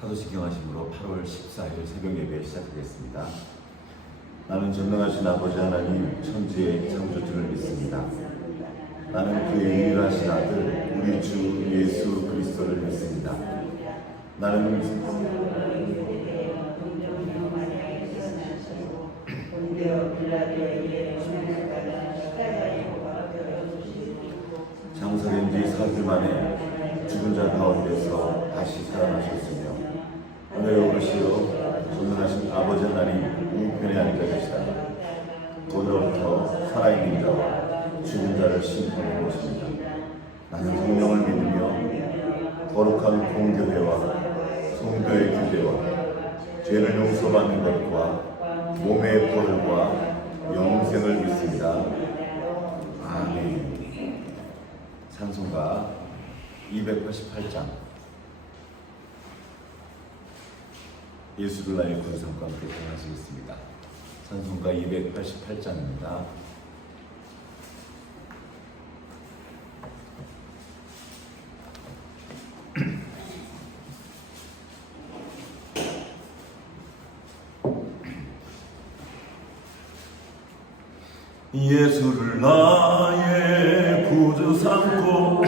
사도신경하심으로 8월 14일 새벽 예배 시작하겠습니다. 나는 전능하신 아버지 하나님 천지의 창조주를 믿습니다. 나는 그의 유일하신 아들 우리 주 예수 그리스도를 믿습니다. 나는 장사된 지 사흘 만에 죽은 자 가운데서 다시 살아나셨으며 하늘에 오르시어 전능하신 아버지 하나님 우편에 앉아 계시다. 거기로부터 살아있는 자와 죽은 자를 심판해 보십니다. 나는 성령을 믿으며 거룩한 공교회와 성도의 교제와 죄를 용서받는 것과 몸의 벌과 영생을 믿습니다. 아멘. 찬송가 288장 예수를 나의 구주상과 함께 찬양하시겠습니다. 찬송가 288장입니다. 예수를 나의 구주 삼고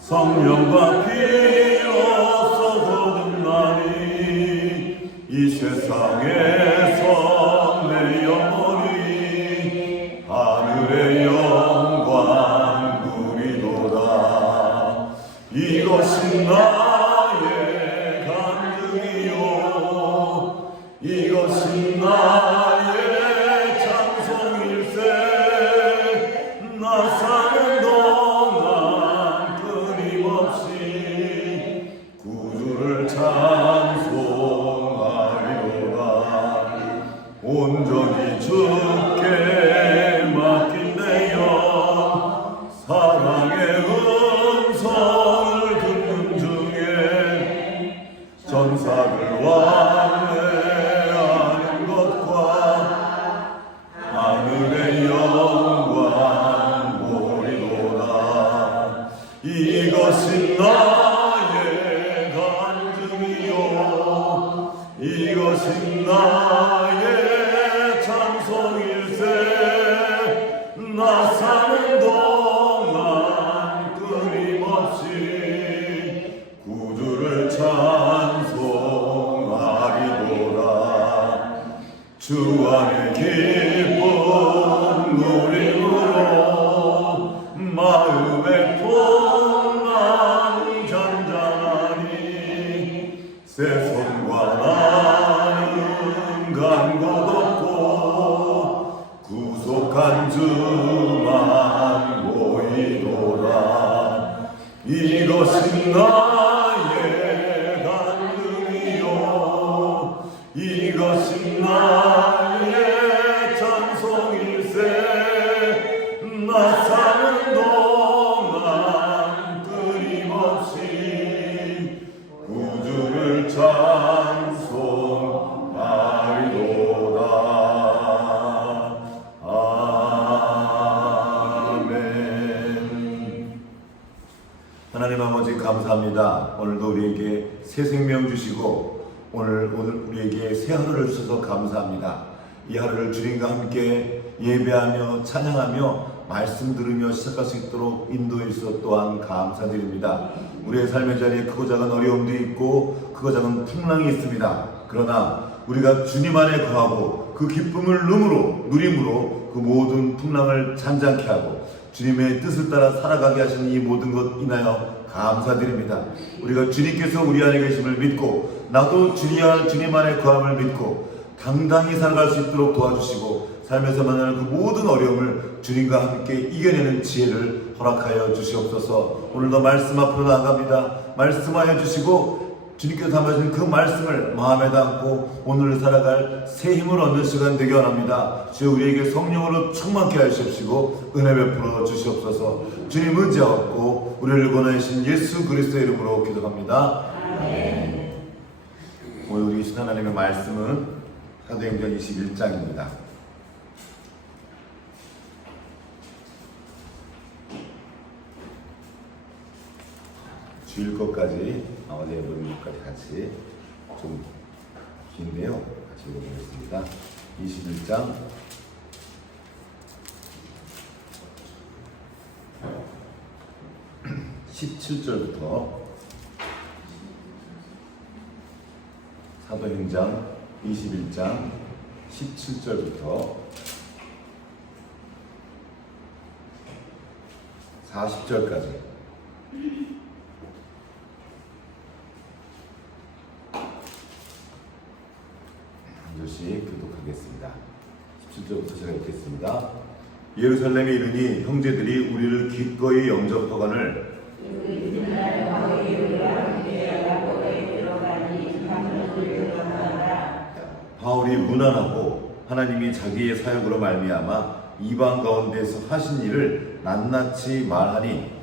성령과 피로써 거듭나니 이 세상에서 내 영혼이 하늘의 영광 누리도다. 이것이 나의 간증이요 이것이 나의 찬송일세. 나 사는 동안 끊임없이 구주를 찬송하리로다. 온전히 주께 맡긴 내 영 사랑의 음성을 듣는 중에 전사를 완례하는 것과 하늘의 영광 보리도다. 이것이 나의 간증이요 이것이 나의 찬송일세. 나 사는 동안 끊임없이 구주를 찬송하리도다. 주 안에 기쁨 누림으로 마음의 풍랑 잔잔하니 새 손과 나는 간 곳 없고 구속한 주만 보이도다. 이것이 나의 간증이요 이것이 나의 찬송일세. 나 사는 동안 끊임없이 구주를 찬송하리로다. 아멘. 하나님 아버지 감사합니다. 오늘도 우리에게 새 생명 주시고 오늘 우리에게 새 하루를 주셔서 감사합니다. 이 하루를 주님과 함께 예배하며 찬양하며 말씀 들으며 시작할 수 있도록 인도해 주셔서 또한 감사드립니다. 우리의 삶의 자리에 크고 작은 어려움도 있고 크고 작은 풍랑이 있습니다. 그러나 우리가 주님 안에 거하고 그 기쁨을 누림으로 그 모든 풍랑을 잔잔케 하고 주님의 뜻을 따라 살아가게 하시는 이 모든 것 인하여 감사드립니다. 우리가 주님께서 우리 안에 계심을 믿고 나도 주님 안에 거함을 믿고 당당히 살아갈 수 있도록 도와주시고 삶에서 만나는 그 모든 어려움을 주님과 함께 이겨내는 지혜를 허락하여 주시옵소서. 오늘도 말씀 앞으로 나아갑니다. 말씀하여 주시고 주님께서 담아주신 그 말씀을 마음에 담고 오늘 살아갈 새 힘을 얻는 시간 되게 원합니다. 주여 우리에게 성령으로 충만케 하시옵시고 은혜 베풀어 주시옵소서. 주님 은혜 얻고 우리를 권하신 예수 그리스도의 이름으로 기도합니다. 아멘. 오늘 우리 주신 하나님의 말씀은 사도행전 21장입니다. 주일 것까지 어제 본문까지 같이 좀 긴데요. 같이 읽어보겠습니다. 21장 17절부터 사도행전 21장 17절부터 40절까지 한 절씩 교독하겠습니다. 17절부터 제가 읽겠습니다. 예루살렘에 이르니 형제들이 우리를 기꺼이 영접하거늘 바울이 무난하고 하나님이 자기의 사역으로 말미암아 이방 가운데서 하신 일을 낱낱이 말하니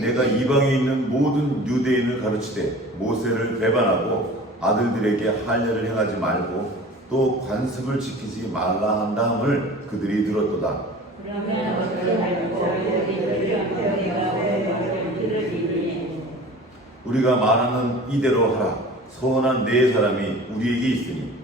내가 이방에 있는 모든 유대인을 가르치되 모세를 배반하고 아들들에게 할례를 행하지 말고 또 관습을 지키지 말라 한다함을 그들이 들었도다. 우리가 말하는 이대로 하라. 서원한 네 사람이 우리에게 있으니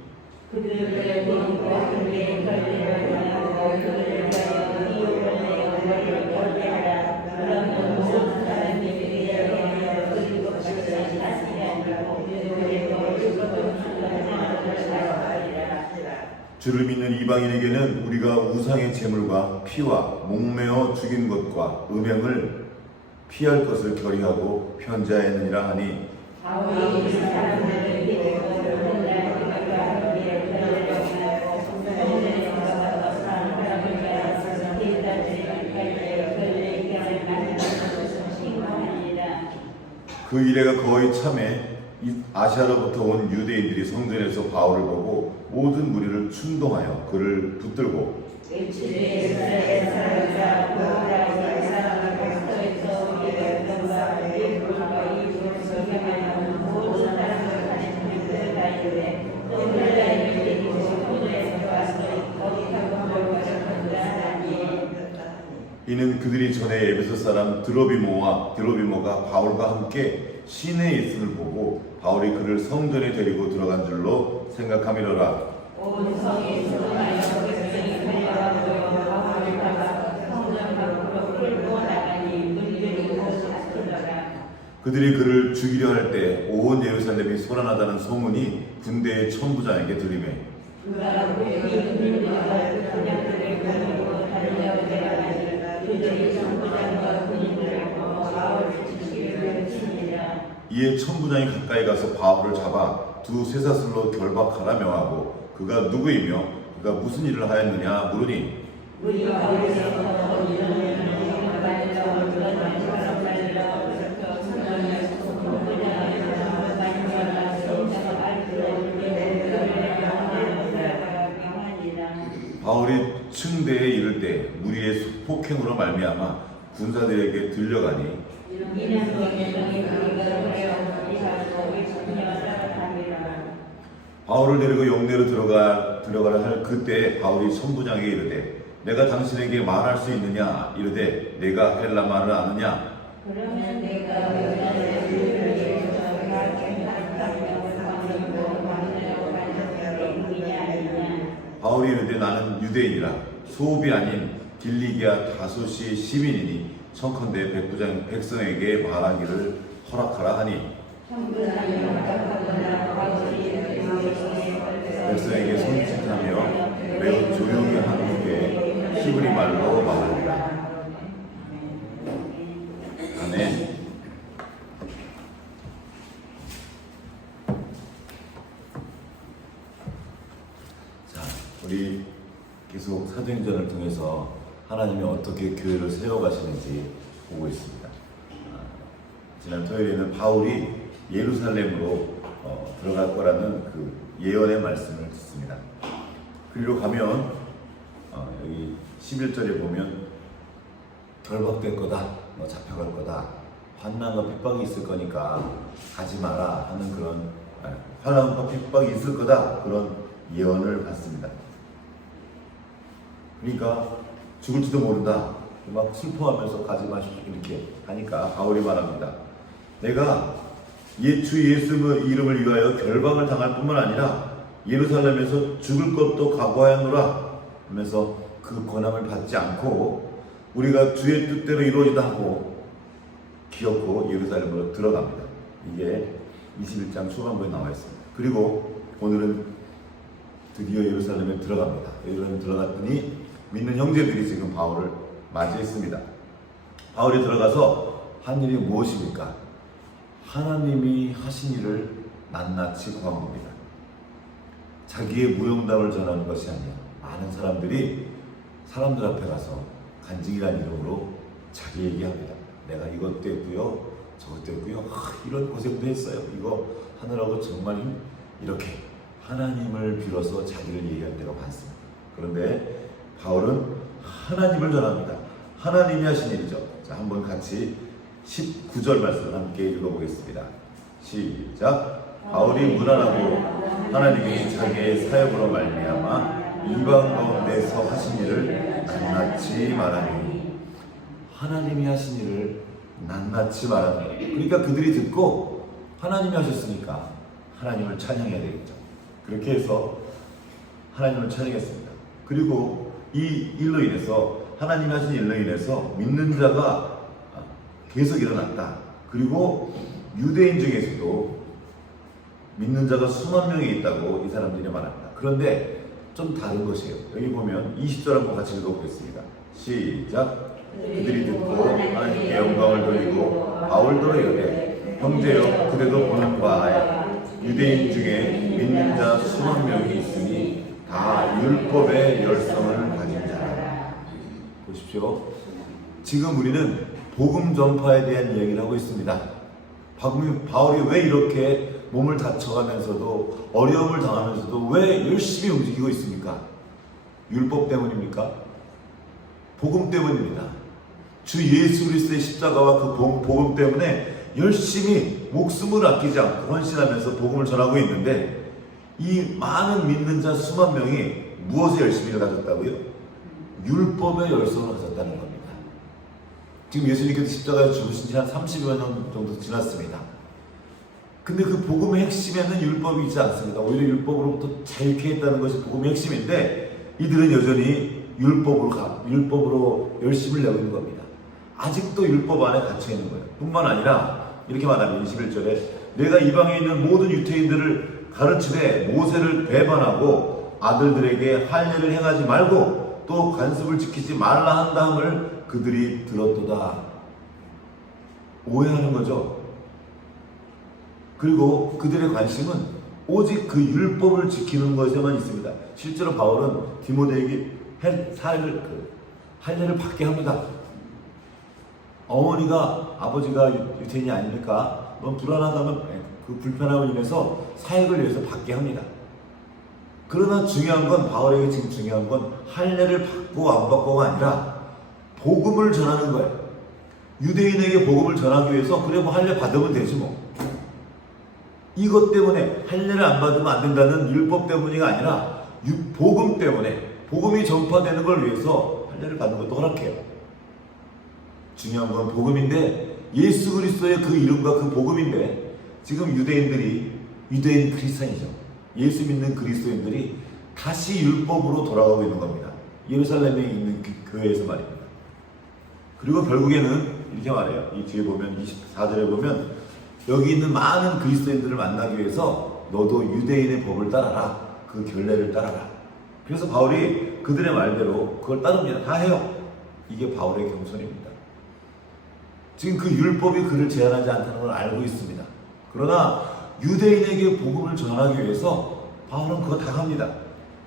주를 믿는 이방인에게는 우리가 우상의 제물과 피와 목매어 죽인 것과 음행을 피할 것을 결의하고 편지하였느니라 하니 그 이래가 거의 참에 아시아로부터 온 유대인들이 성전에서 바울을 보고 모든 무리를 충동하여 그를 붙들고 이는 그들이 전에 에베소 사람 드로비모가 바울과 함께 시내에 있음을 보고 바울이 그를 성전에 데리고 들어간 줄로 생각함이로라. 그들이 그를 죽이려 할 때 온 예루살렘이 소란하다는 소문이 군대의 천부장에게 들리매 이에 천부장이 가까이 가서 바울을 잡아 두 쇠사슬로 결박하라 명하고 그가 누구이며 그가 무슨 일을 하였느냐 물으니 바울이 층대에 이를 때 무리의 폭행으로 말미암아 군사들에게 들려가니 바울을 데리고 영내로 들어가라 할 그때 바울이 천부장에게 이르되 내가 당신에게 말할 수 있느냐 이르되 내가 헬라 말을 아느냐 바울이 이르되 나는 유대인이라 소읍이 아닌 길리기아 다소시의 시민이니 청컨대 백성에게 말하기를 허락하라 하니 백성에게 손짓하며 매우 조용히 하는 후에 히브리 말로 말하니라. 아멘. 자, 우리 계속 사도행전을 통해서 하나님이 어떻게 교회를 세워가시는지 보고 있습니다. 지난 토요일에는 바울이 예루살렘으로 들어갈 거라는 그 예언의 말씀을 듣습니다. 그리로 가면 여기 11절에 보면 결박될 거다, 잡혀갈 거다, 환난과 핍박이 있을 거니까 가지 마라 하는 그런 환난과 핍박이 있을 거다, 그런 예언을 받습니다. 그러니까 죽을지도 모른다, 막 슬퍼하면서 가지 마십시오 이렇게 하니까 바울이 말합니다. 내가 주 예수의 이름을 위하여 결박을 당할 뿐만 아니라 예루살렘에서 죽을 것도 각오하였노라 하면서 그 권함을 받지 않고 우리가 주의 뜻대로 이루어지다 하고 기어코 예루살렘으로 들어갑니다. 이게 21장 초반부에 나와 있습니다. 그리고 오늘은 드디어 예루살렘에 들어갑니다. 예루살렘에 들어갔더니 믿는 형제들이 지금 바울을 맞이했습니다. 바울이 들어가서 한 일이 무엇입니까? 하나님이 하신 일을 낱낱이 구한 겁니다. 자기의 무용담을 전하는 것이 아니야. 많은 사람들이 사람들 앞에 가서 간증이라는 이름으로 자기 얘기합니다. 내가 이것도 했고요, 저것도 했고요, 이런 고생도 했어요, 이거 하느라고 정말 이렇게 하나님을 빌어서 자기를 얘기할 때가 많습니다. 그런데 바울은 하나님을 전합니다. 하나님이 하신 일이죠. 자, 한번 같이 19절 말씀을 함께 읽어보겠습니다. 시작. 바울이 무난하고 하나님이 자기의 사역으로 말미암아 이방 가운데서 하신 일을 낱낱이 말하니, 하나님이 하신 일을 낱낱이 말하니, 그러니까 그들이 듣고 하나님이 하셨으니까 하나님을 찬양해야 되겠죠. 그렇게 해서 하나님을 찬양했습니다. 그리고 이 일로 인해서, 하나님이 하신 일로 인해서 믿는 자가 계속 일어났다. 그리고 유대인 중에서도 믿는 자가 수만 명이 있다고 이 사람들이 말합니다. 그런데 좀 다른 것이에요. 여기 보면 20절 한번 같이 읽어보겠습니다. 시작. 그들이 듣고 하나님께 영광을 돌리고 바울더러 이르되, 형제여 그대도 보는 바에 유대인 중에 믿는 자 수만 명이 있으니 다 율법의 열성을 가진 자라. 보십시오. 지금 우리는 복음 전파에 대한 이야기를 하고 있습니다. 바울이 왜 이렇게 몸을 다쳐가면서도 어려움을 당하면서도 왜 열심히 움직이고 있습니까? 율법 때문입니까? 복음 때문입니다. 주 예수 그리스도의 십자가와 그 복음 때문에 열심히 목숨을 아끼지 않고 헌신하면서 복음을 전하고 있는데, 이 많은 믿는 자 수만 명이 무엇에 열심히를 가졌다고요? 율법의 열성을 가졌다는 겁니다. 지금 예수님께서 십자가에 죽으신 지 한 30여 년 정도 지났습니다. 근데 그 복음의 핵심에는 율법이 있지 않습니다. 오히려 율법으로부터 자유케 했다는 것이 복음의 핵심인데, 이들은 여전히 율법으로 열심을 내고 있는 겁니다. 아직도 율법 안에 갇혀 있는 거예요. 뿐만 아니라 이렇게 말하면 21절에 내가 이방에 있는 모든 유태인들을 가르치되 모세를 배반하고 아들들에게 할례를 행하지 말고 또 관습을 지키지 말라 한다함을 그들이 들었도다. 오해하는 거죠. 그리고 그들의 관심은 오직 그 율법을 지키는 것에만 있습니다. 실제로 바울은 디모데에게 할례를 받게 합니다. 어머니가 아버지가 유태인이 아닙니까? 너무 불안하다면 그 불편함을 인해서 사역을 위해서 받게 합니다. 그러나 중요한 건, 바울에게 지금 중요한 건 할례를 받고 안 받고가 아니라 복음을 전하는 거예요. 유대인에게 복음을 전하기 위해서 그래 뭐 할례 받으면 되지 뭐. 이것 때문에 할례를 안 받으면 안 된다는 율법 때문이가 아니라 복음 때문에, 복음이 전파되는 걸 위해서 할례를 받는 것도 허락해요. 중요한 건 복음인데, 예수 그리스도의 그 이름과 그 복음인데, 지금 유대인 크리스찬이죠. 예수 믿는 그리스도인들이 다시 율법으로 돌아가고 있는 겁니다. 예루살렘에 있는 교회에서 말입니다. 그리고 결국에는 이렇게 말해요. 이 뒤에 보면 24절에 보면 여기 있는 많은 그리스도인들을 만나기 위해서 너도 유대인의 법을 따라라. 그 결례를 따라라. 그래서 바울이 그들의 말대로 그걸 따릅니다. 다 해요. 이게 바울의 겸손입니다. 지금 그 율법이 그를 제한하지 않다는 걸 알고 있습니다. 그러나 유대인에게 복음을 전하기 위해서 바울은 그거 다 합니다.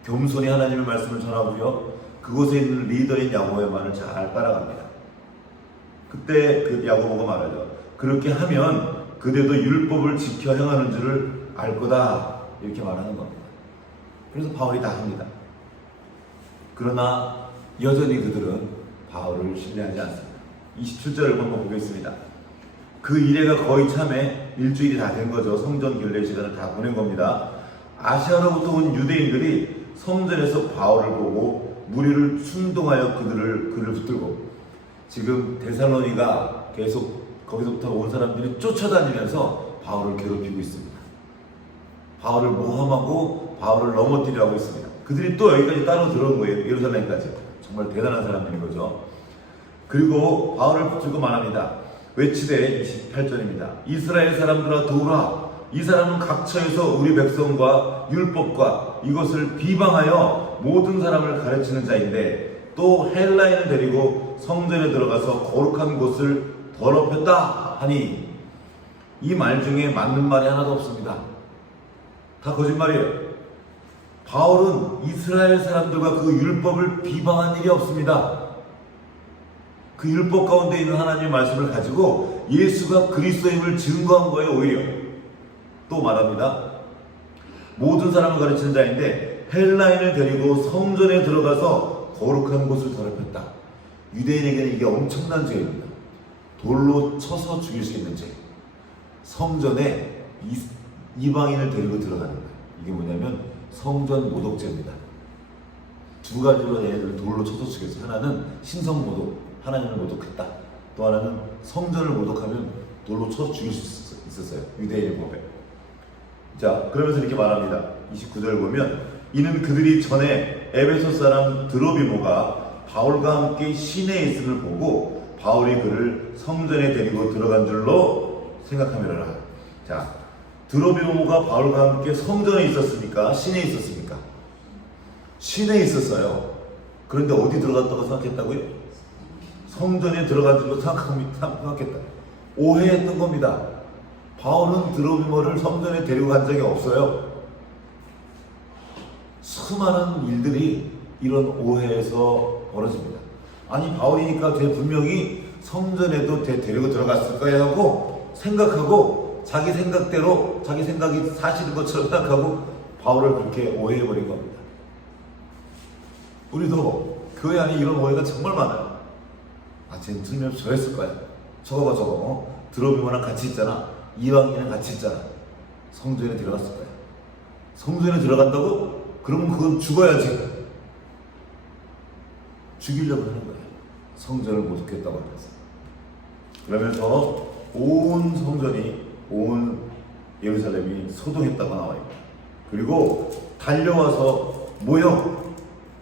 겸손히 하나님의 말씀을 전하고요, 그곳에 있는 리더인 야고보의 말을 잘 따라갑니다. 그때 그 야고보가 말하죠. 그렇게 하면 그대도 율법을 지켜 행하는 줄을 알 거다. 이렇게 말하는 겁니다. 그래서 바울이 다 합니다. 그러나 여전히 그들은 바울을 신뢰하지 않습니다. 27절을 한번 보겠습니다. 그 이래가 거의 참에 일주일이 다 된 거죠. 성전 결례 시간을 다 보낸 겁니다. 아시아로부터 온 유대인들이 성전에서 바울을 보고 무리를 충동하여 그를 붙들고, 지금 데살로니가 계속 거기서부터 온 사람들이 쫓아다니면서 바울을 괴롭히고 있습니다. 바울을 모함하고 바울을 넘어뜨리려고 있습니다. 그들이 또 여기까지 따로 들어온 거예요. 예루살렘까지. 정말 대단한 사람들인 거죠. 그리고 바울을 붙들고 말합니다. 외치되 28절입니다. 이스라엘 사람들아 도우라. 이 사람은 각처에서 우리 백성과 율법과 이것을 비방하여 모든 사람을 가르치는 자인데 또 헬라인을 데리고 성전에 들어가서 거룩한 곳을 더럽혔다 하니, 이 말 중에 맞는 말이 하나도 없습니다. 다 거짓말이에요. 바울은 이스라엘 사람들과 그 율법을 비방한 일이 없습니다. 그 율법 가운데 있는 하나님의 말씀을 가지고 예수가 그리스도임을 증거한 거예요. 오히려 또 말합니다. 모든 사람을 가르치는 자인데 헬라인을 데리고 성전에 들어가서 거룩한 곳을 더럽혔다. 유대인에게는 이게 엄청난 죄입니다. 돌로 쳐서 죽일 수 있는 죄. 성전에 이방인을 데리고 들어가는 거예요. 이게 뭐냐면 성전 모독죄입니다. 두 가지로 얘네들 돌로 쳐서 죽였어요. 하나는 신성 모독, 하나님을 모독했다. 또 하나는 성전을 모독하면 돌로 쳐서 죽일 수 있었어요. 유대인의 법에. 자, 그러면서 이렇게 말합니다. 29절 보면, 이는 그들이 전에 에베소 사람 드로비모가 바울과 함께 시내에 있음을 보고 바울이 그를 성전에 데리고 들어간 줄로 생각하며라. 자, 드로비모가 바울과 함께 성전에 있었습니까? 시내에 있었습니까? 시내에 있었어요. 그런데 어디 들어갔다고 생각했다고요? 성전에 들어간 줄로 생각했다. 오해했던 겁니다. 바울은 드로비모를 성전에 데리고 간 적이 없어요. 수많은 일들이 이런 오해에서 벌어집니다. 아니, 바울이니까 분명히 성전에도 데리고 들어갔을 거야 하고 생각하고, 자기 생각대로 자기 생각이 사실인 것처럼 생각하고 바울을 그렇게 오해해버린 겁니다. 우리도 교회 안에 이런 오해가 정말 많아요. 아, 쟤는 틀림없이 저랬을 거야. 저거 봐, 저거. 드로비모랑 같이 있잖아. 이방인이랑 같이 있잖아. 성전에 들어갔을 거야. 성전에 들어간다고? 그러면 그건 죽어야지. 죽이려고 하는 거예요. 성전을 모독했다고 하면서. 그러면서 온 성전이, 온 예루살렘이 소동했다고 나와요. 그리고 달려와서 모여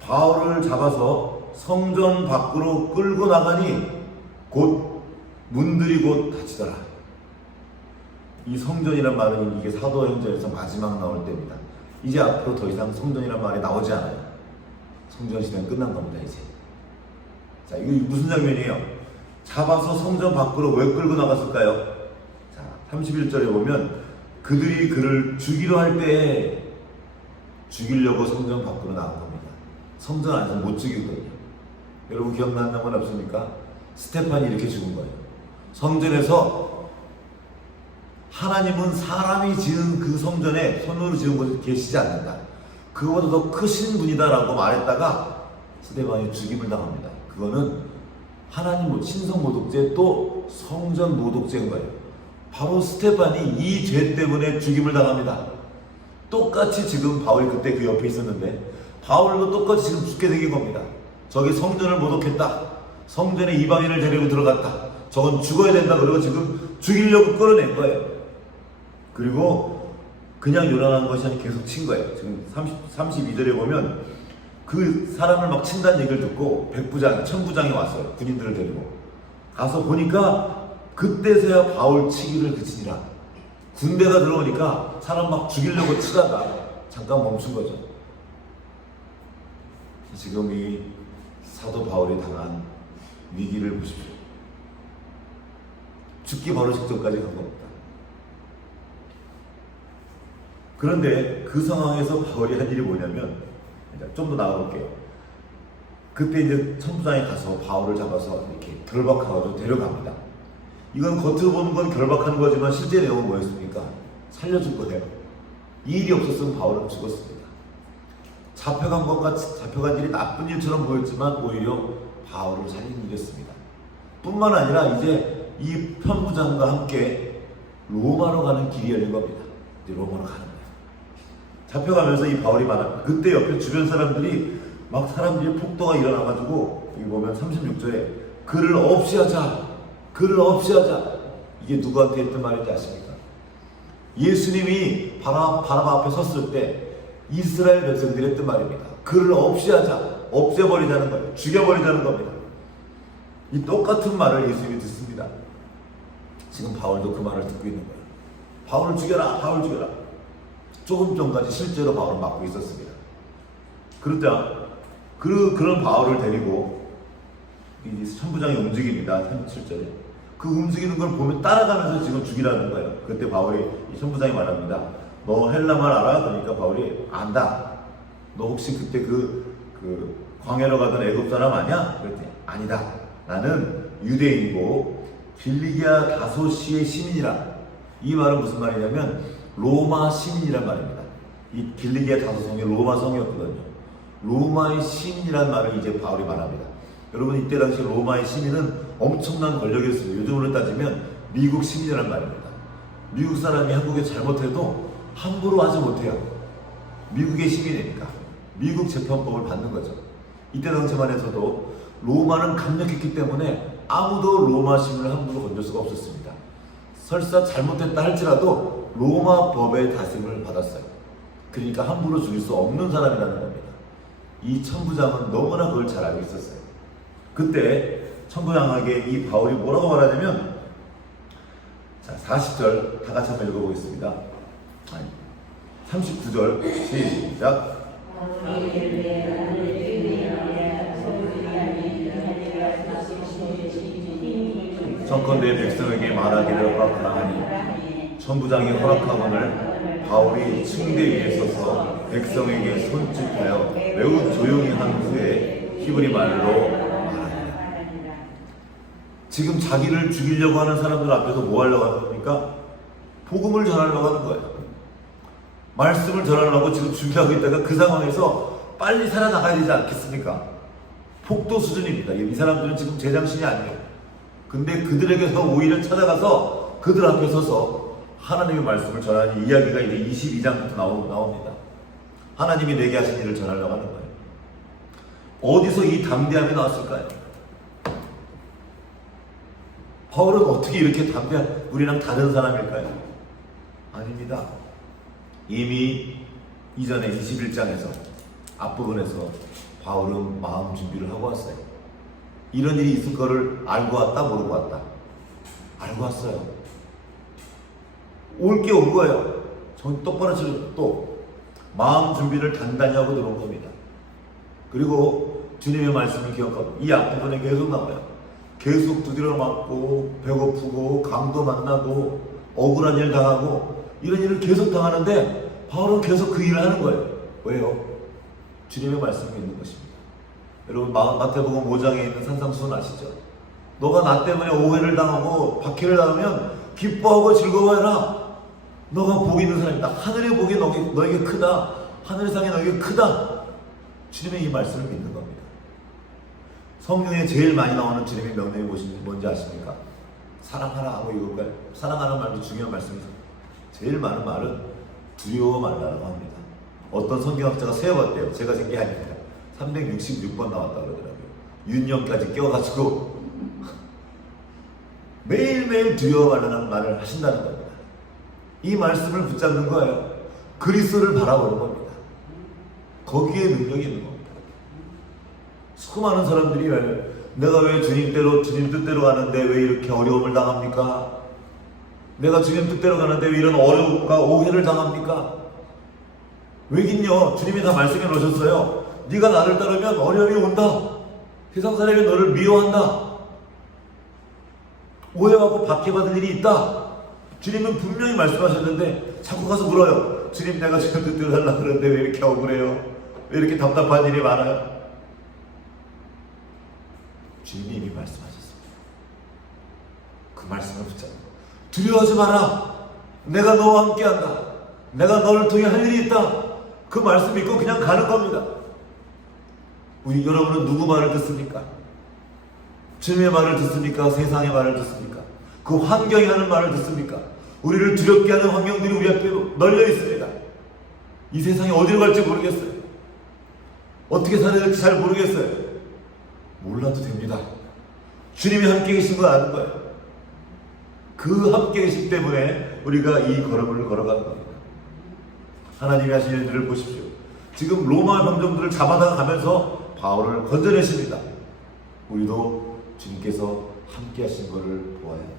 바울을 잡아서 성전 밖으로 끌고 나가니 곧 문들이 곧 닫히더라. 이 성전이란 말은 이게 사도행전에서 마지막 나올 때입니다. 이제 앞으로 더 이상 성전이란 말이 나오지 않아요. 성전 시대는 끝난 겁니다, 이제. 자, 이거 무슨 장면이에요? 잡아서 성전 밖으로 왜 끌고 나갔을까요? 자, 31절에 보면 그들이 그를 죽이려 할 때 죽이려고 성전 밖으로 나간 겁니다. 성전 안에서 못 죽이거든요. 여러분 기억나는 건 없습니까? 스테판이 이렇게 죽은 거예요. 성전에서 하나님은 사람이 지은 그 성전에 손으로 지은 곳에 계시지 않는다. 그거보다 더 크신 분이다라고 말했다가 스테판이 죽임을 당합니다. 그거는 하나님 신성 모독죄 또 성전 모독죄인 거예요. 바로 스테판이 이 죄 때문에 죽임을 당합니다. 똑같이 지금 바울이 그때 그 옆에 있었는데 바울도 똑같이 지금 죽게 되긴 겁니다. 저기 성전을 모독했다. 성전에 이방인을 데리고 들어갔다. 저건 죽어야 된다. 그러고 지금 죽이려고 끌어낸 거예요. 그리고 그냥 요란한 것이 아니라 계속 친 거예요. 지금 32절에 보면 그 사람을 막 친다는 얘기를 듣고 백부장, 천부장이 왔어요. 군인들을 데리고. 가서 보니까 그때서야 바울 치기를 그치니라. 군대가 들어오니까 사람 막 죽이려고 치다가 잠깐 멈춘 거죠. 지금 이 사도 바울이 당한 위기를 보십시오. 죽기 바로 직전까지 간 겁니다. 그런데 그 상황에서 바울이 한 일이 뭐냐면, 좀 더 나가볼게요. 그때 이제 천부장이 가서 바울을 잡아서 이렇게 결박하고 데려갑니다. 이건 겉으로 보는 건 결박하는 거지만 실제 내용은 뭐였습니까? 살려줄 거예요. 이 일이 없었으면 바울은 죽었습니다. 잡혀간 일이 나쁜 일처럼 보였지만 오히려 바울을 살린 일이었습니다. 뿐만 아니라 이제 이 편부장과 함께 로마로 가는 길이 열린 겁니다. 이제 로마로 가는 거예요. 잡혀가면서 이 바울이 말합니다. 그때 옆에 주변 사람들이 막 사람들이 폭도가 일어나가지고 여기 보면 36절에 그를 없이 하자. 그를 없이 하자. 이게 누구한테 했던 말인지 아십니까? 예수님이 바라바 앞에 섰을 때 이스라엘 백성들이 했던 말입니다. 그를 없이 하자. 없애버리자는 거예요. 죽여버리자는 겁니다. 이 똑같은 말을 예수님이 듣습니다. 지금 바울도 그 말을 듣고 있는 거예요. 바울을 죽여라. 바울 죽여라. 조금 전까지 실제로 바울을 막고 있었습니다. 그러자 그런 바울을 데리고 이 천부장이 움직입니다. 37절에. 그 움직이는 걸 보면 따라가면서 지금 죽이라는 거예요. 그때 바울이 이 천부장이 말합니다. 너 헬라말 알아? 그러니까 바울이 안다. 너 혹시 그때 그 광야로 가던 애굽 사람 아니야? 그랬더니 아니다. 나는 유대인이고 길리기아 다소시의 시민이라. 이 말은 무슨 말이냐면 로마 시민이란 말입니다. 이 길리기아 다소성이 로마 성이었거든요. 로마의 시민이란 말을 이제 바울이 말합니다. 여러분 이때 당시 로마의 시민은 엄청난 권력이었어요. 요즘으로 따지면 미국 시민이란 말입니다. 미국 사람이 한국에 잘못해도 함부로 하지 못해요. 미국의 시민이니까 미국 재판법을 받는 거죠. 이때 당시만 해서도 로마는 강력했기 때문에 아무도 로마 시민을 함부로 건들 수가 없었습니다. 설사 잘못했다 할지라도 로마 법의 다스림을 받았어요. 그러니까 함부로 죽일 수 없는 사람이라는 겁니다. 이 천부장은 너무나 그걸 잘 알고 있었어요. 그때 천부장에게 이 바울이 뭐라고 말하냐면, 자 40절 다 같이 한번 읽어보겠습니다. 39절 시작. 정컨대 백성에게 말하기를 허락하라 하니 천부장이 허락하거늘 바울이 층대 위에 서서 백성에게 손짓하여 매우 조용히 한 후에 히브리 말로 말하니라. 지금 자기를 죽이려고 하는 사람들 앞에서 뭐 하려고 하는 겁니까? 복음을 전하려고 하는 거예요. 말씀을 전하려고 지금 준비하고 있다가 그 상황에서 빨리 살아나가야 되지 않겠습니까? 폭도 수준입니다. 이 사람들은 지금 제정신이 아니에요. 근데 그들에게서 오히려 찾아가서 그들 앞에 서서 하나님의 말씀을 전하는 이야기가 이제 22장부터 나옵니다. 하나님이 내게 하신 일을 전하려고 하는 거예요. 어디서 이 담대함이 나왔을까요? 바울은 어떻게 이렇게 담대한 우리랑 다른 사람일까요? 아닙니다. 이미 이전에 21장에서 앞부분에서 바울은 마음 준비를 하고 왔어요. 이런 일이 있을 거를 알고 왔다 모르고 왔다? 알고 왔어요. 올 게 온 거예요. 전 똑바로 치고 또 마음 준비를 단단히 하고 들어온 겁니다. 그리고 주님의 말씀을 기억하고 이 앞부분에 계속 나와요. 계속 두드려 맞고 배고프고 강도 만나고 억울한 일 당하고 이런 일을 계속 당하는데 바울은 계속 그 일을 하는 거예요. 왜요? 주님의 말씀이 있는 것입니다. 여러분 마태복음 5장에 있는 산상수훈 아시죠? 너가 나 때문에 오해를 당하고 박해를 당하면 기뻐하고 즐거워해라. 너가 복이 있는 사람이다. 하늘의 복이 너에게 크다. 하늘의 상이 너에게 크다. 주님의 이 말씀을 믿는 겁니다. 성경에 제일 많이 나오는 주님의 명령이 뭔지 아십니까? 사랑하라 하고 이걸까요? 사랑하는 말도 중요한 말씀이죠. 제일 많은 말은 두려워 말라라고 합니다. 어떤 성경학자가 세어봤대요. 제가 쓴 게 아닙니다. 366번 나왔다 그러더라고요. 윤영까지 껴가지고 매일매일 두려워 말라는 말을 하신다는 겁니다. 이 말씀을 붙잡는 거예요. 그리스도를 바라보는 겁니다. 거기에 능력이 있는 겁니다. 수많은 사람들이 내가 왜 주님 뜻대로 가는데 왜 이렇게 어려움을 당합니까? 내가 주님 뜻대로 가는데 왜 이런 어려움과 오해를 당합니까? 왜긴요, 주님이 다 말씀해 놓으셨어요. 네가 나를 따르면 어려움이 온다. 세상 사람이 너를 미워한다. 오해하고 박해받은 일이 있다. 주님은 분명히 말씀하셨는데 자꾸 가서 물어요. 주님, 내가 지금 뜻대로 하려고 그러는데 왜 이렇게 억울해요? 왜 이렇게 답답한 일이 많아요? 주님이 이미 말씀하셨습니다. 그 말씀을 붙잡고 두려워하지 마라. 내가 너와 함께한다. 내가 너를 통해 할 일이 있다. 그 말씀 믿고 그냥 가는 겁니다. 우리 여러분은 누구 말을 듣습니까? 주님의 말을 듣습니까? 세상의 말을 듣습니까? 그 환경이 하는 말을 듣습니까? 우리를 두렵게 하는 환경들이 우리 앞에 널려 있습니다. 이 세상에 어디로 갈지 모르겠어요. 어떻게 살아야 될지 잘 모르겠어요. 몰라도 됩니다. 주님이 함께 계신 거 아는 거예요. 그 함께 계신 때문에 우리가 이 걸음을 걸어가는 겁니다. 하나님이 하신 일들을 보십시오. 지금 로마 병정들을 잡아다가 가면서 바울을 건져내십니다. 우리도 주님께서 함께 하신 것을 보아야 합니다.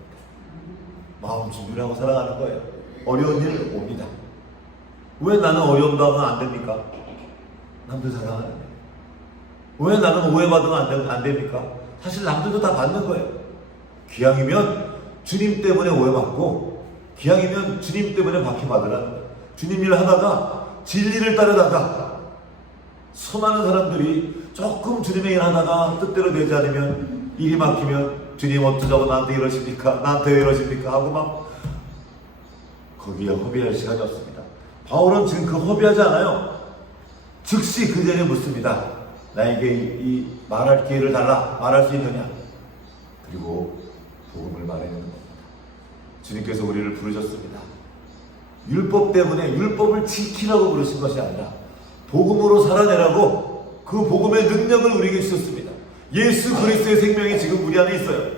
마음 준비를 하고 살아가는 거예요. 어려운 일 옵니다. 왜 나는 어려움도 하면 안 됩니까? 남들 사랑하는데. 왜 나는 오해받으면 안 됩니까? 사실 남들도 다 받는 거예요. 기왕이면 주님 때문에 오해받고, 기왕이면 주님 때문에 박해받으라는 거예요. 주님 일 하다가 진리를 따르다가 수많은 사람들이 조금 주님의 일 하다가 뜻대로 되지 않으면, 일이 막히면 주님 어쩌자고 나한테 이러십니까? 나한테 왜 이러십니까? 하고 막 거기에 허비할 시간이 없습니다. 바울은 지금 그 허비하지 않아요. 즉시 그 자리에 묻습니다. 나에게 이 말할 기회를 달라. 말할 수 있느냐? 그리고 복음을 말해내는 겁니다. 주님께서 우리를 부르셨습니다. 율법 때문에 율법을 지키라고 부르신 것이 아니라 복음으로 살아내라고 그 복음의 능력을 우리에게 주셨습니다. 예수 그리스도의 생명이 지금 우리 안에 있어요.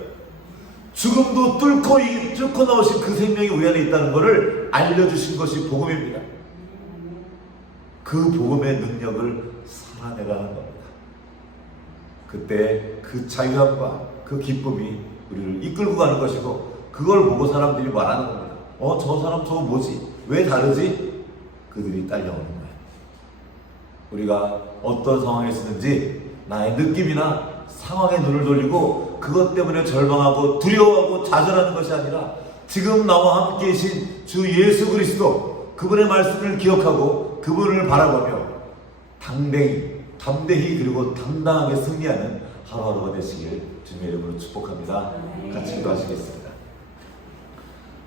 죽음도 뚫고 나오신 그 생명이 우리 안에 있다는 것을 알려주신 것이 복음입니다. 그 복음의 능력을 살아내라는 겁니다. 그때 그 자유함과 그 기쁨이 우리를 이끌고 가는 것이고, 그걸 보고 사람들이 말하는 겁니다. 저 사람 저거 뭐지? 왜 다르지? 그들이 딸려오는 거예요. 우리가 어떤 상황에 있는지 나의 느낌이나 상황에 눈을 돌리고 그것 때문에 절망하고 두려워하고 좌절하는 것이 아니라 지금 나와 함께 계신 주 예수 그리스도, 그분의 말씀을 기억하고 그분을 바라보며 담대히 그리고 당당하게 승리하는 하루하루가 되시길 주님의 이름으로 축복합니다. 같이 기도하시겠습니다.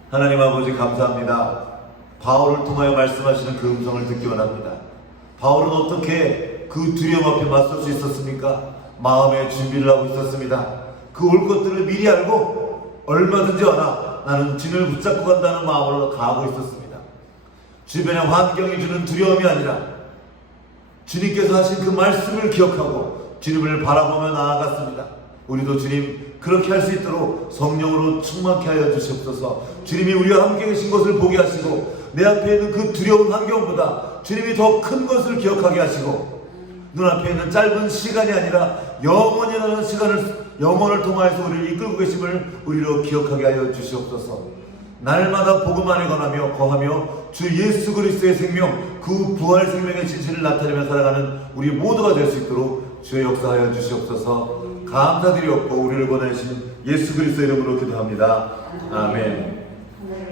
하나님 아버지 감사합니다. 바울을 통하여 말씀하시는 그 음성을 듣기 원합니다. 바울은 어떻게 그 두려움 앞에 맞설 수 있었습니까? 마음의 준비를 하고 있었습니다. 그 올 것들을 미리 알고 얼마든지 와라, 나는 진을 붙잡고 간다는 마음으로 가고 있었습니다. 주변의 환경이 주는 두려움이 아니라 주님께서 하신 그 말씀을 기억하고 주님을 바라보며 나아갔습니다. 우리도 주님 그렇게 할 수 있도록 성령으로 충만케 하여 주시옵소서. 주님이 우리와 함께 계신 것을 보게 하시고, 내 앞에 있는 그 두려운 환경보다 주님이 더 큰 것을 기억하게 하시고, 눈앞에 있는 짧은 시간이 아니라 영원이라는 영원을 통하여서 우리를 이끌고 계심을 우리로 기억하게 하여 주시옵소서. 날마다 복음 안에 거하며 주 예수 그리스도의 생명, 그 부활 생명의 진실을 나타내며 살아가는 우리 모두가 될 수 있도록 주의 역사하여 주시옵소서. 감사드리옵고 우리를 보내신 예수 그리스도 이름으로 기도합니다. 아멘.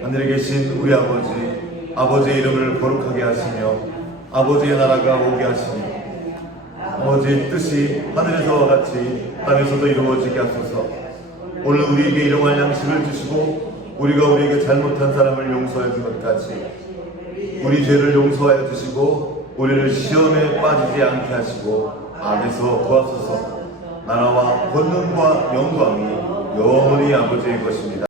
하늘에 계신 우리 아버지의 이름을 거룩하게 하시며 아버지의 나라가 오게 하시며 아버지의 뜻이 하늘에서와 같이 땅에서도 이루어지게 하소서. 오늘 우리에게 일용할 양식을 주시고, 우리가 우리에게 잘못한 사람을 용서해 준 것 같이 우리 죄를 용서하여 주시고, 우리를 시험에 빠지지 않게 하시고 악에서 구하소서. 나라와 권능과 영광이 영원히 아버지의 것입니다.